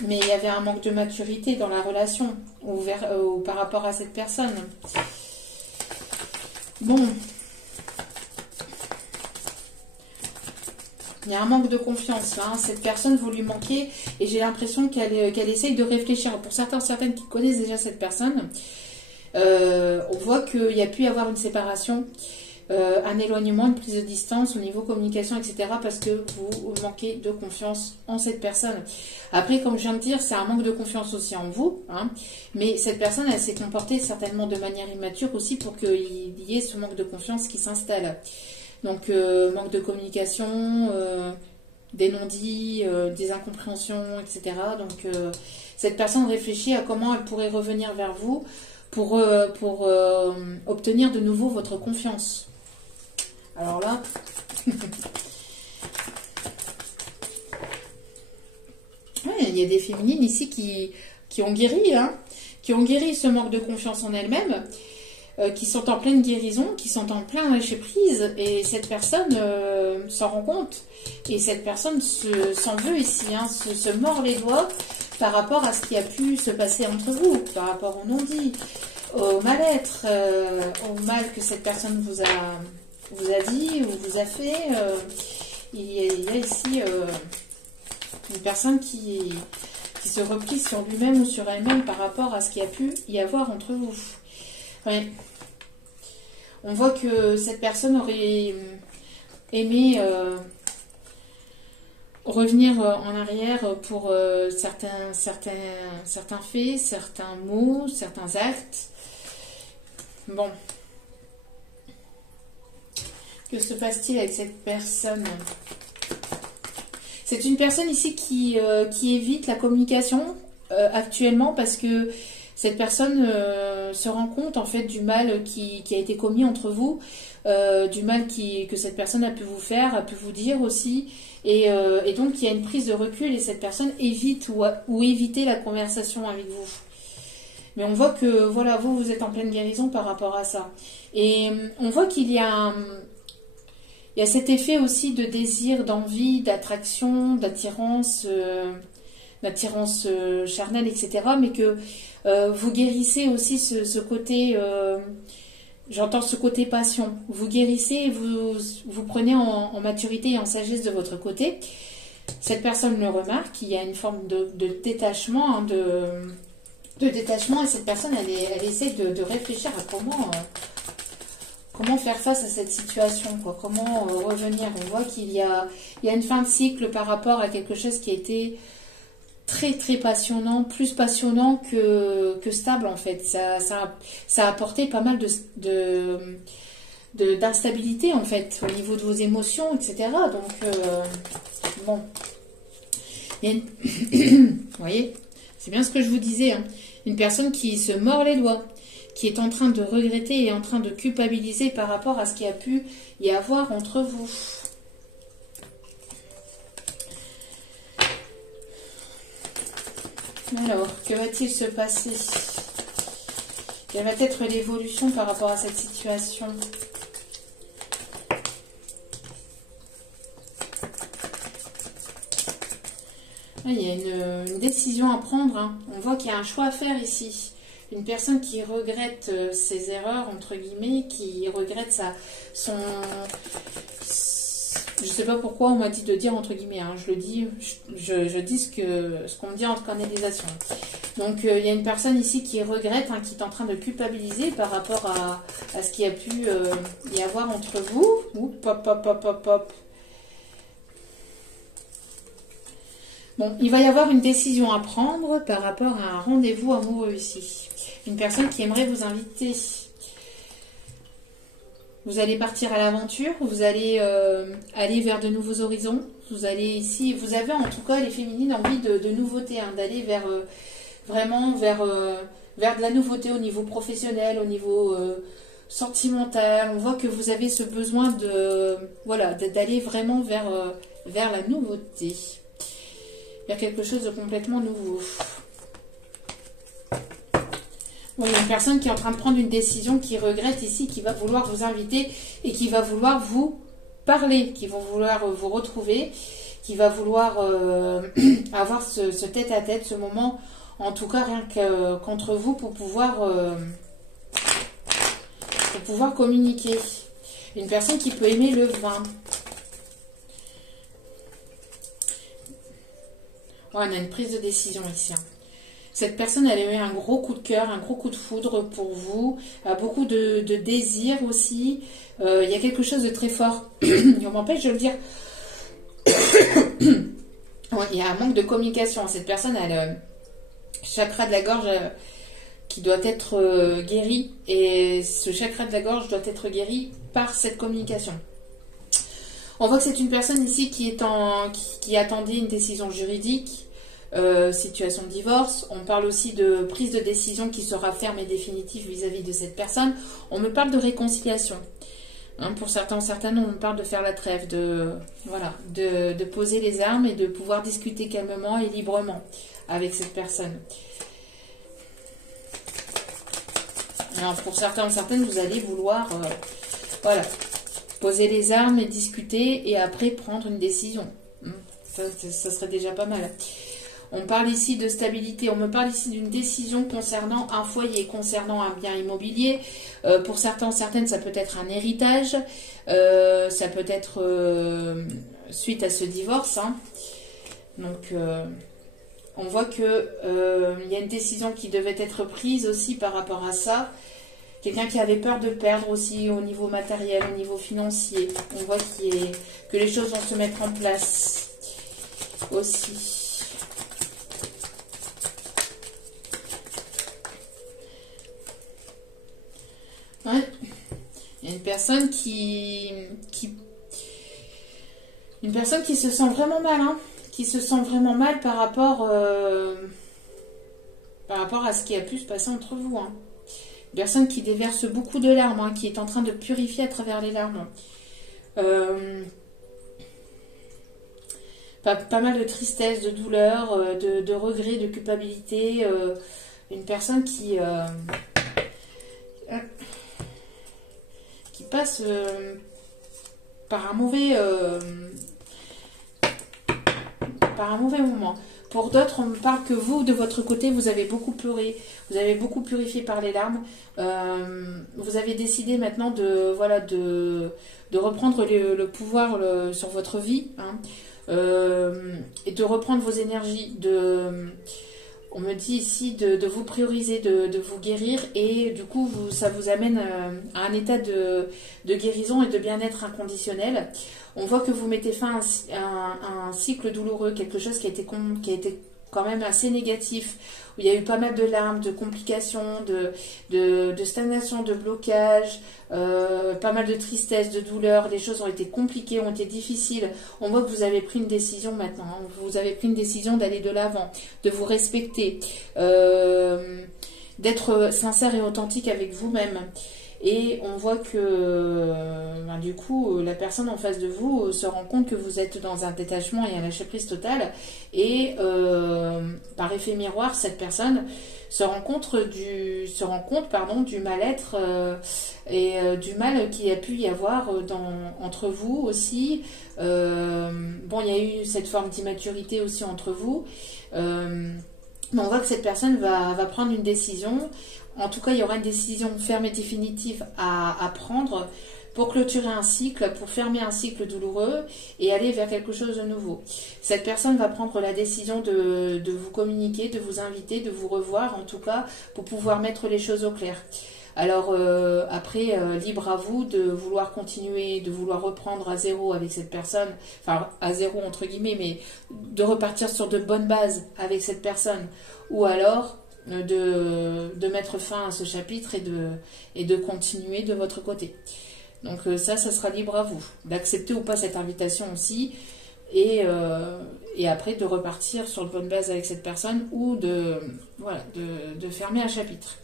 Mais il y avait un manque de maturité dans la relation ou par rapport à cette personne. Bon. Il y a un manque de confiance. Hein. Cette personne, vous lui manquez et j'ai l'impression qu'elle essaye de réfléchir. Pour certains, certaines qui connaissent déjà cette personne, on voit qu'il y a pu y avoir une séparation. Un éloignement, une prise de distance au niveau communication, etc. parce que vous manquez de confiance en cette personne. Après, comme je viens de dire, c'est un manque de confiance aussi en vous. Hein, mais cette personne, elle s'est comportée certainement de manière immature aussi pour qu'il y ait ce manque de confiance qui s'installe. Donc, manque de communication, des non-dits, des incompréhensions, etc. Donc, cette personne réfléchit à comment elle pourrait revenir vers vous pour obtenir de nouveau votre confiance. Alors là, ouais, il y a des féminines ici qui ont guéri, hein, qui ont guéri ce manque de confiance en elles-mêmes, qui sont en pleine guérison, qui sont en plein lâcher-prise, et cette personne s'en rend compte, et cette personne s'en veut ici, hein, se mord les doigts par rapport à ce qui a pu se passer entre vous, par rapport au non-dit, au mal-être, au mal que cette personne vous a dit ou vous a fait. Il y a ici une personne qui se replie sur lui-même ou sur elle-même par rapport à ce qu'il y a pu y avoir entre vous. Ouais. On voit que cette personne aurait aimé revenir en arrière pour certains faits, certains mots, certains actes. Bon. Que se passe-t-il avec cette personne? C'est une personne ici qui évite la communication actuellement parce que cette personne se rend compte en fait du mal qui a été commis entre vous, du mal que cette personne a pu vous faire, a pu vous dire aussi. Et donc il y a une prise de recul et cette personne évite ou éviter la conversation avec vous. Mais on voit que voilà, vous êtes en pleine guérison par rapport à ça. Et on voit qu'il y a il y a cet effet aussi de désir, d'envie, d'attraction, d'attirance charnelle, etc. Mais que vous guérissez aussi ce côté, j'entends ce côté passion. Vous guérissez et vous prenez en maturité et en sagesse de votre côté. Cette personne le remarque, il y a une forme de détachement, hein, de détachement, et cette personne, elle essaie de réfléchir à comment faire face à cette situation, quoi, comment revenir. On voit qu'il y a une fin de cycle par rapport à quelque chose qui a été très très passionnant, plus passionnant que stable en fait. Ça a apporté pas mal d'instabilité en fait au niveau de vos émotions, etc. Donc bon, vous voyez, c'est bien ce que je vous disais, hein. Une personne qui se mord les doigts, qui est en train de regretter et en train de culpabiliser par rapport à ce qui a pu y avoir entre vous. Alors, que va-t-il se passer? Quelle va être l'évolution par rapport à cette situation? Ah, il y a une décision à prendre, hein. On voit qu'il y a un choix à faire ici. Une personne qui regrette ses erreurs, entre guillemets, qui regrette Je sais pas pourquoi on m'a dit de dire entre guillemets, hein, je le dis, je dis ce qu'on me dit en canalisation. Donc il y a une personne ici qui regrette, hein, qui est en train de culpabiliser par rapport à ce qu'il y a pu y avoir entre vous. Oups, hop, hop, hop, hop, hop. Bon, il va y avoir une décision à prendre par rapport à un rendez-vous amoureux ici. Une personne qui aimerait vous inviter. Vous allez partir à l'aventure, vous allez aller vers de nouveaux horizons. Vous allez ici, vous avez en tout cas les féminines envie de nouveautés, hein, d'aller vers vraiment vers de la nouveauté au niveau professionnel, au niveau sentimental. On voit que vous avez ce besoin de voilà d'aller vraiment vers la nouveauté, vers quelque chose de complètement nouveau. Bon, il y a une personne qui est en train de prendre une décision, qui regrette ici, qui va vouloir vous inviter et qui va vouloir vous parler, qui va vouloir vous retrouver, qui va vouloir avoir ce tête-à-tête, ce moment, en tout cas rien qu'entre vous pour pouvoir communiquer. Une personne qui peut aimer le vin. Oh, on a une prise de décision ici. Hein. Cette personne, elle a eu un gros coup de cœur, un gros coup de foudre pour vous, a beaucoup de désir aussi. Il y a quelque chose de très fort. On m'empêche de le dire. Ouais, il y a un manque de communication. Cette personne a le chakra de la gorge qui doit être guéri. Et ce chakra de la gorge doit être guéri par cette communication. On voit que c'est une personne ici qui attendait une décision juridique. Situation de divorce, on parle aussi de prise de décision qui sera ferme et définitive vis-à-vis de cette personne. On me parle de réconciliation. Hein, pour certains, certaines, on me parle de faire la trêve, de poser les armes et de pouvoir discuter calmement et librement avec cette personne. Alors, pour certains ou certaines, vous allez vouloir poser les armes et discuter et après prendre une décision. Ça serait déjà pas mal. On parle ici de stabilité, on me parle ici d'une décision concernant un foyer, concernant un bien immobilier. Pour certains, certaines, ça peut être un héritage, ça peut être suite à ce divorce. Hein. Donc, on voit que y a une décision qui devait être prise aussi par rapport à ça. Quelqu'un qui avait peur de perdre aussi au niveau matériel, au niveau financier. On voit que les choses vont se mettre en place aussi. Ouais. Il y a une personne qui se sent vraiment mal, hein, qui se sent vraiment mal par rapport à ce qui a pu se passer entre vous. Hein. Une personne qui déverse beaucoup de larmes, hein, qui est en train de purifier à travers les larmes. Pas mal de tristesse, de douleur, de regret, de culpabilité. Une personne qui passe par un mauvais moment. Pour d'autres, on me parle que vous, de votre côté, vous avez beaucoup pleuré, vous avez beaucoup purifié par les larmes. Vous avez décidé maintenant de reprendre le pouvoir sur votre vie, hein, et de reprendre vos énergies, on me dit ici de vous prioriser, de vous guérir, et du coup ça vous amène à un état de guérison et de bien-être inconditionnel. On voit que vous mettez fin à un cycle douloureux, quelque chose qui a été quand même assez négatif, où il y a eu pas mal de larmes, de complications, de stagnation, de blocage, pas mal de tristesse, de douleur. Les choses ont été compliquées, ont été difficiles. On voit que vous avez pris une décision maintenant, hein. Vous avez pris une décision d'aller de l'avant, de vous respecter, d'être sincère et authentique avec vous-même. Et on voit que du coup, la personne en face de vous se rend compte que vous êtes dans un détachement et un lâcher-prise total. Et par effet miroir, cette personne se rend compte du mal-être et du mal qu'il y a pu y avoir entre vous aussi. Bon, il y a eu cette forme d'immaturité aussi entre vous. Mais on voit que cette personne va prendre une décision. En tout cas, il y aura une décision ferme et définitive à prendre pour clôturer un cycle, pour fermer un cycle douloureux et aller vers quelque chose de nouveau. Cette personne va prendre la décision de vous communiquer, de vous inviter, de vous revoir en tout cas, pour pouvoir mettre les choses au clair. Alors après, libre à vous de vouloir continuer, de vouloir reprendre à zéro avec cette personne, enfin à zéro entre guillemets, mais de repartir sur de bonnes bases avec cette personne, ou alors de mettre fin à ce chapitre et de continuer de votre côté. Donc ça sera libre à vous, d'accepter ou pas cette invitation aussi, et après de repartir sur de bonnes bases avec cette personne, ou voilà, de fermer un chapitre.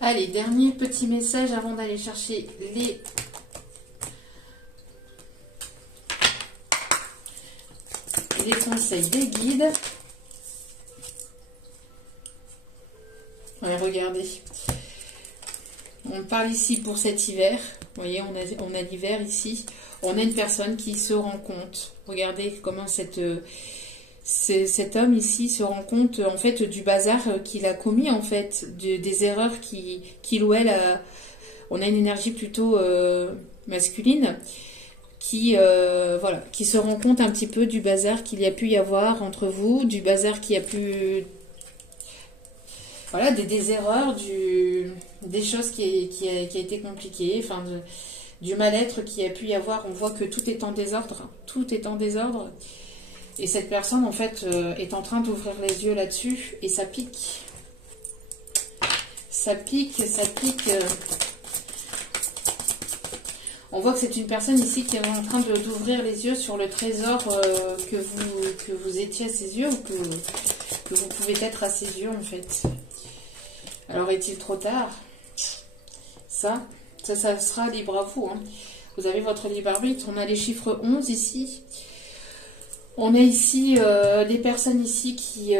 Allez, dernier petit message avant d'aller chercher les conseils des guides. Ouais, regardez. On parle ici pour cet hiver. Vous voyez, on a l'hiver ici. On a une personne qui se rend compte. Regardez comment cet homme ici se rend compte en fait du bazar qu'il a commis, en fait, des erreurs qu'il ou elle a. On a une énergie plutôt masculine qui se rend compte un petit peu du bazar qu'il y a pu y avoir entre vous, du bazar qu'il y a pu, voilà, des erreurs, des choses qui a été compliquées, enfin du mal-être qu'il y a pu y avoir. On voit que tout est en désordre, tout est en désordre. Et cette personne, en fait, est en train d'ouvrir les yeux là-dessus. Et ça pique. Ça pique, ça pique. On voit que c'est une personne ici qui est en train d'ouvrir les yeux sur le trésor que vous étiez à ses yeux, ou que vous pouvez être à ses yeux, en fait. Alors, est-il trop tard? Ça sera libre à vous, hein. Vous avez votre libre arbitre. On a les chiffres 11 ici. On a ici des personnes ici qui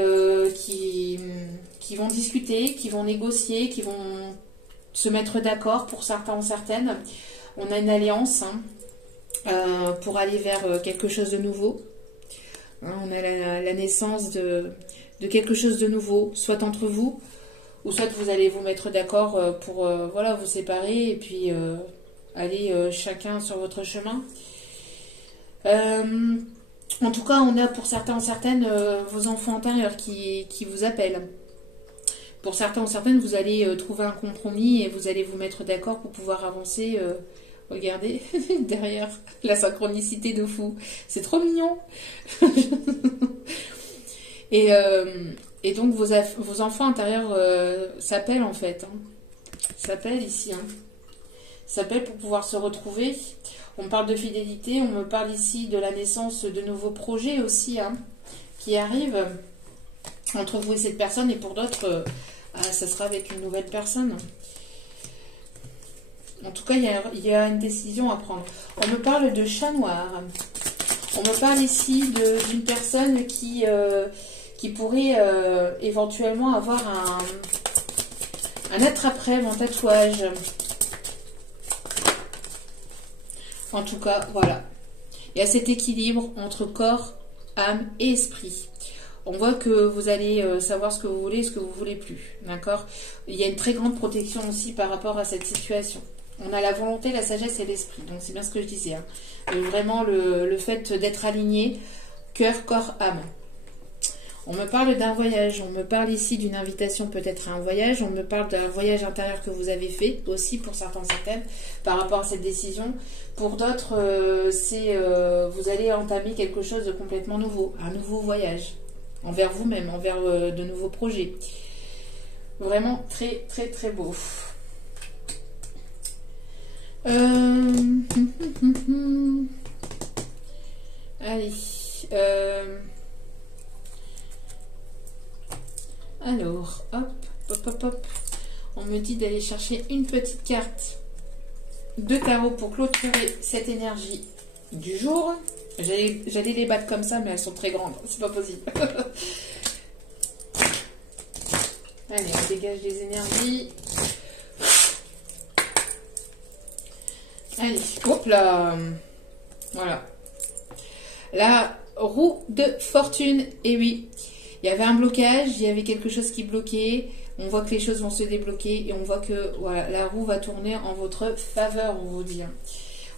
vont discuter, qui vont négocier, qui vont se mettre d'accord pour certains ou certaines. On a une alliance, hein, pour aller vers quelque chose de nouveau. Hein, on a la naissance de quelque chose de nouveau, soit entre vous, ou soit vous allez vous mettre d'accord pour voilà, vous séparer et puis aller chacun sur votre chemin. En tout cas, on a pour certains ou certaines vos enfants intérieurs qui vous appellent. Pour certains ou certaines, vous allez trouver un compromis et vous allez vous mettre d'accord pour pouvoir avancer. Regardez, derrière, la synchronicité de fou. C'est trop mignon. Et donc, vos enfants intérieurs s'appellent en fait. Hein. S'appellent ici. Hein. S'appellent pour pouvoir se retrouver. On parle de fidélité, on me parle ici de la naissance de nouveaux projets aussi, hein, qui arrivent entre vous et cette personne, et pour d'autres, ça sera avec une nouvelle personne. En tout cas, il y a une décision à prendre. On me parle de chat noir. On me parle ici d'une personne qui pourrait éventuellement avoir un attrape-rêve en tatouage. En tout cas, voilà. Il y a cet équilibre entre corps, âme et esprit. On voit que vous allez savoir ce que vous voulez et ce que vous ne voulez plus. D'accord? Il y a une très grande protection aussi par rapport à cette situation. On a la volonté, la sagesse et l'esprit. Donc, c'est bien ce que je disais. Hein. Vraiment, le fait d'être aligné, cœur, corps, âme. On me parle d'un voyage. On me parle ici d'une invitation peut-être à un voyage. On me parle d'un voyage intérieur que vous avez fait aussi pour certains, certaines par rapport à cette décision. Pour d'autres, vous allez entamer quelque chose de complètement nouveau. Un nouveau voyage envers vous-même, envers de nouveaux projets. Vraiment très, très, très beau. Allez. Alors, hop, hop, hop, hop. On me dit d'aller chercher une petite carte de tarot pour clôturer cette énergie du jour. J'allais les battre comme ça, mais elles sont très grandes. C'est pas possible. Allez, on dégage les énergies. Allez, hop là. Voilà. La roue de fortune. Et oui, il y avait un blocage, il y avait quelque chose qui bloquait. On voit que les choses vont se débloquer et on voit que voilà, la roue va tourner en votre faveur, on vous dit.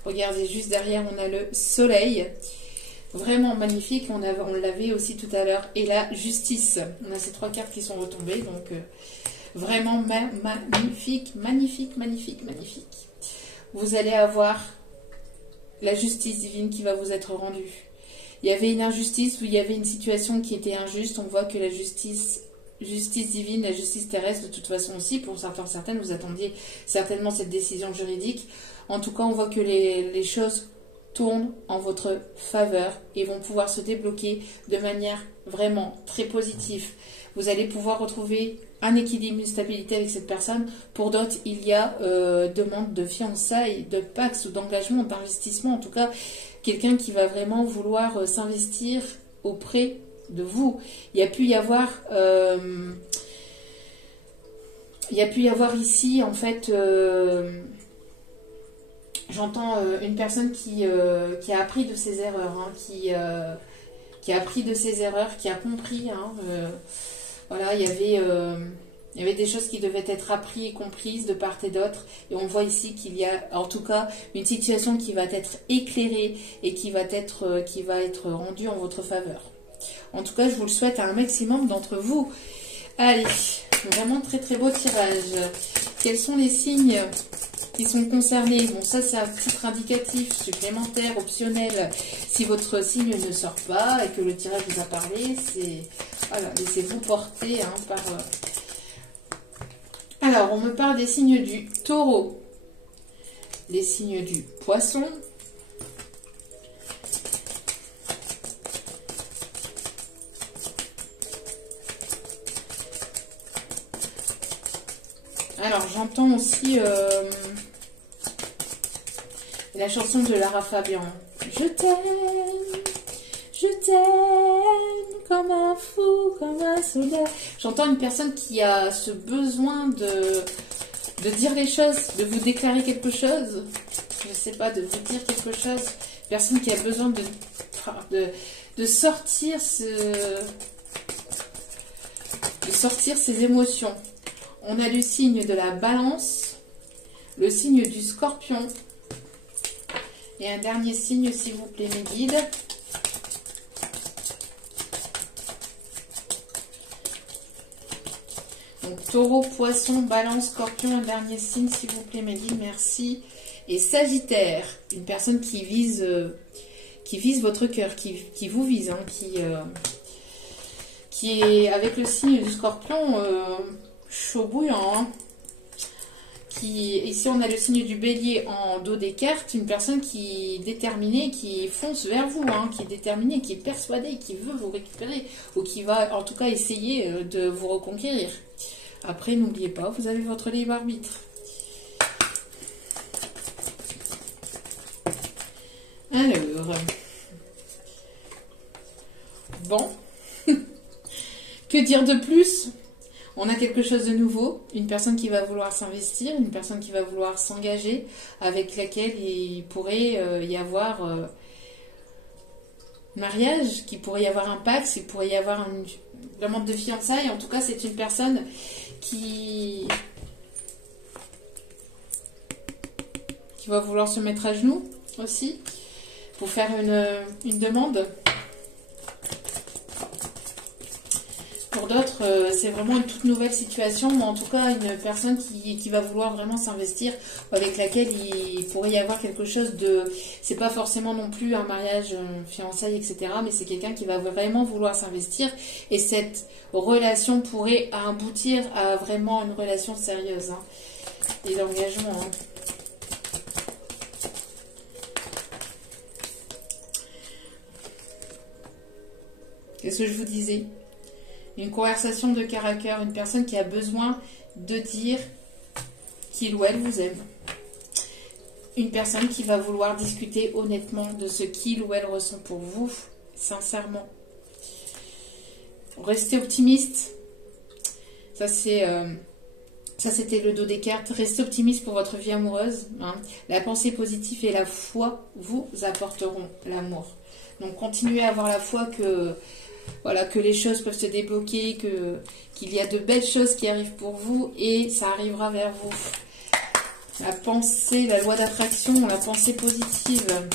Regardez, juste derrière, on a le soleil. Vraiment magnifique. On l'avait aussi tout à l'heure. Et la justice. On a ces 3 cartes qui sont retombées. Donc, vraiment magnifique, magnifique, magnifique, magnifique. Vous allez avoir la justice divine qui va vous être rendue. Il y avait une injustice ou il y avait une situation qui était injuste. On voit que la justice divine, la justice terrestre, de toute façon aussi, pour certaines, vous attendiez certainement cette décision juridique. En tout cas, on voit que les choses tournent en votre faveur et vont pouvoir se débloquer de manière vraiment très positive. Vous allez pouvoir retrouver un équilibre, une stabilité avec cette personne. Pour d'autres, il y a demande de fiançailles, de pax ou d'engagement, d'investissement. En tout cas, quelqu'un qui va vraiment vouloir s'investir auprès de vous. Il y a pu y avoir ici en fait j'entends une personne qui a appris de ses erreurs, hein, qui a appris de ses erreurs, qui a compris, hein, voilà, il y avait des choses qui devaient être apprises et comprises de part et d'autre. Et on voit ici qu'il y a en tout cas une situation qui va être éclairée et qui va être rendue en votre faveur. En tout cas, je vous le souhaite à un maximum d'entre vous. Allez, vraiment très très beau tirage. Quels sont les signes qui sont concernés? Bon, ça c'est un titre indicatif, supplémentaire, optionnel. Si votre signe ne sort pas et que le tirage vous a parlé, c'est... Voilà, laissez-vous porter hein, par... Alors, on me parle des signes du taureau, les signes du poisson, alors j'entends aussi la chanson de Lara Fabian. Je t'aime comme un fou, comme un soldat. J'entends une personne qui a ce besoin de dire les choses, de vous déclarer quelque chose. Je ne sais pas, de vous dire quelque chose. Personne qui a besoin de sortir ses émotions. On a le signe de la balance, le signe du scorpion. Et un dernier signe, s'il vous plaît, mes guides. Donc, taureau, poisson, balance, scorpion, un dernier signe, s'il vous plaît, mes guides, merci. Et sagittaire, une personne qui vise votre cœur, qui vous vise, hein, qui est avec le signe du scorpion chaud bouillant. Hein. Ici, on a le signe du bélier en dos des cartes, une personne qui est déterminée, qui fonce vers vous, hein, qui est déterminée, qui est persuadée, qui veut vous récupérer, ou qui va en tout cas essayer de vous reconquérir. Après, n'oubliez pas, vous avez votre libre arbitre. Alors, bon, que dire de plus? On a quelque chose de nouveau, une personne qui va vouloir s'investir, une personne qui va vouloir s'engager, avec laquelle il pourrait y avoir mariage, qu'il pourrait y avoir un pacte, il pourrait y avoir une demande de fiançailles. En tout cas, c'est une personne qui va vouloir se mettre à genoux aussi pour faire une demande. Pour d'autres, c'est vraiment une toute nouvelle situation, mais en tout cas, une personne qui va vouloir vraiment s'investir, avec laquelle il pourrait y avoir quelque chose de... C'est pas forcément non plus un mariage, fiançailles, etc., mais c'est quelqu'un qui va vraiment vouloir s'investir, et cette relation pourrait aboutir à vraiment une relation sérieuse, hein, et d'engagement. Hein. Qu'est-ce que je vous disais ? Une conversation de cœur à cœur, une personne qui a besoin de dire qu'il ou elle vous aime. Une personne qui va vouloir discuter honnêtement de ce qu'il ou elle ressent pour vous, sincèrement. Restez optimiste. Ça, c'était le dos des cartes. Restez optimiste pour votre vie amoureuse. Hein. La pensée positive et la foi vous apporteront l'amour. Donc, continuez à avoir la foi que... voilà, que les choses peuvent se débloquer, qu'il y a de belles choses qui arrivent pour vous et ça arrivera vers vous. La pensée, la loi d'attraction, la pensée positive.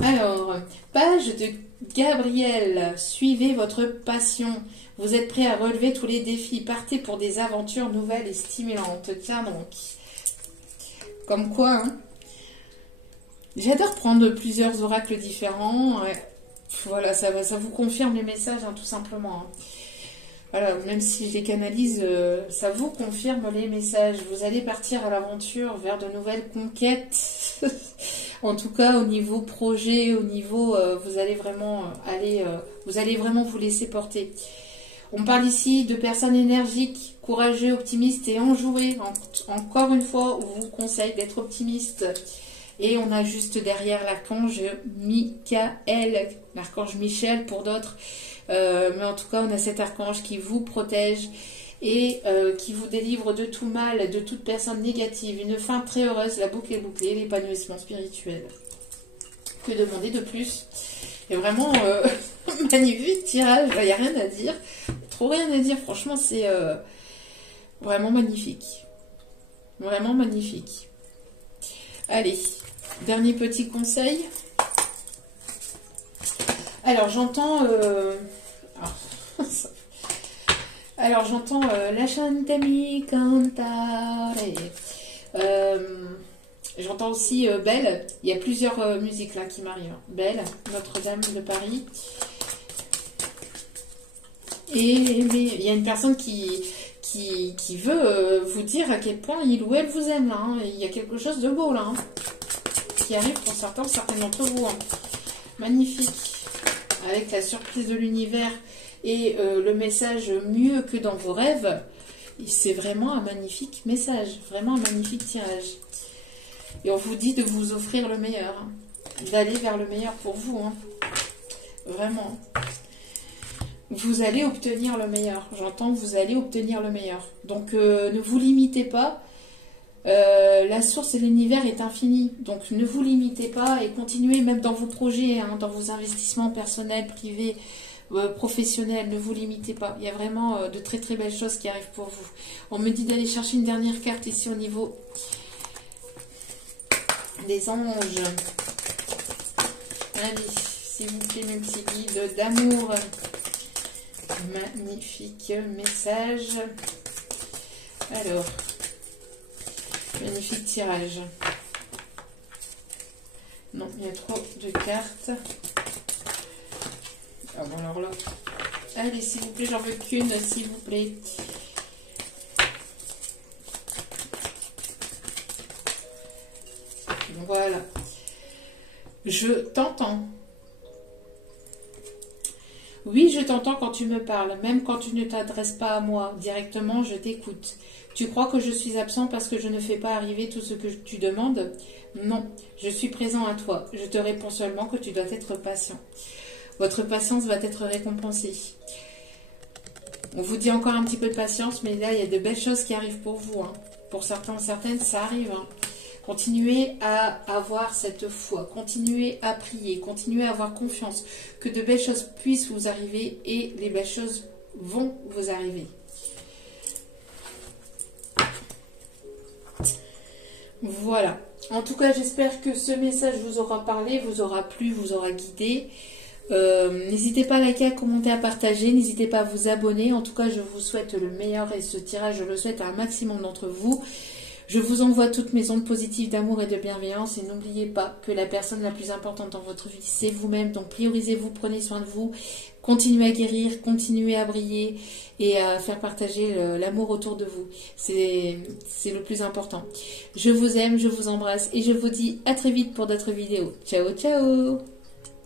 Alors, page de Gabriel, suivez votre passion. Vous êtes prêt à relever tous les défis. Partez pour des aventures nouvelles et stimulantes. Tiens donc. Comme quoi, hein. J'adore prendre plusieurs oracles différents. Voilà, ça vous confirme les messages, hein, tout simplement. Hein. Voilà, même si je les canalise, ça vous confirme les messages. Vous allez partir à l'aventure vers de nouvelles conquêtes. En tout cas, au niveau projet, au niveau, vous allez vraiment vous laisser porter. On parle ici de personnes énergiques, courageux, optimistes et enjouées. Encore une fois, on vous conseille d'être optimiste. Et on a juste derrière l'archange Michael, l'archange Michel pour d'autres. Mais en tout cas, on a cet archange qui vous protège et qui vous délivre de tout mal, de toute personne négative. Une fin très heureuse, la boucle est bouclée, l'épanouissement spirituel. Que demander de plus? Et vraiment, magnifique tirage, il n'y a rien à dire. Trop rien à dire, franchement, c'est vraiment magnifique. Vraiment magnifique. Allez, dernier petit conseil. Alors, j'entends... Alors, j'entends lasciatemi cantare. J'entends aussi Belle. Il y a plusieurs musiques là qui m'arrivent. Belle, Notre-Dame de Paris. Et il y a une personne qui veut vous dire à quel point il ou elle vous aime là. Hein. Il y a quelque chose de beau là. Hein, qui arrive pour certains d'entre vous. Hein. Magnifique. Avec la surprise de l'univers et le message mieux que dans vos rêves. C'est vraiment un magnifique message. Vraiment un magnifique tirage. Et on vous dit de vous offrir le meilleur. Hein, d'aller vers le meilleur pour vous. Hein. Vraiment. Vous allez obtenir le meilleur. J'entends, vous allez obtenir le meilleur. Donc, ne vous limitez pas. La source et l'univers est infini. Donc, ne vous limitez pas et continuez même dans vos projets, hein, dans vos investissements personnels, privés, professionnels. Ne vous limitez pas. Il y a vraiment de très très belles choses qui arrivent pour vous. On me dit d'aller chercher une dernière carte ici au niveau des anges. Allez, s'il vous plaît, mes petits guides d'amour. Magnifique message. Alors, magnifique tirage. Non, il y a trop de cartes. Ah bon, alors là. Allez, s'il vous plaît, j'en veux qu'une, s'il vous plaît. Voilà. Je t'entends. Oui, je t'entends quand tu me parles, même quand tu ne t'adresses pas à moi directement, je t'écoute. Tu crois que je suis absent parce que je ne fais pas arriver tout ce que tu demandes? Non, je suis présent à toi. Je te réponds seulement que tu dois être patient. Votre patience va être récompensée. On vous dit encore un petit peu de patience, mais là, il y a de belles choses qui arrivent pour vous. Hein. Pour certains, certaines, ça arrive. Hein. Continuez à avoir cette foi, continuez à prier, continuez à avoir confiance, que de belles choses puissent vous arriver et les belles choses vont vous arriver. Voilà. En tout cas, j'espère que ce message vous aura parlé, vous aura plu, vous aura guidé. N'hésitez pas à liker, à commenter, à partager. N'hésitez pas à vous abonner. En tout cas, je vous souhaite le meilleur et ce tirage, je le souhaite à un maximum d'entre vous. Je vous envoie toutes mes ondes positives d'amour et de bienveillance et n'oubliez pas que la personne la plus importante dans votre vie, c'est vous-même. Donc priorisez-vous, prenez soin de vous, continuez à guérir, continuez à briller et à faire partager l'amour autour de vous. C'est le plus important. Je vous aime, je vous embrasse et je vous dis à très vite pour d'autres vidéos. Ciao, ciao!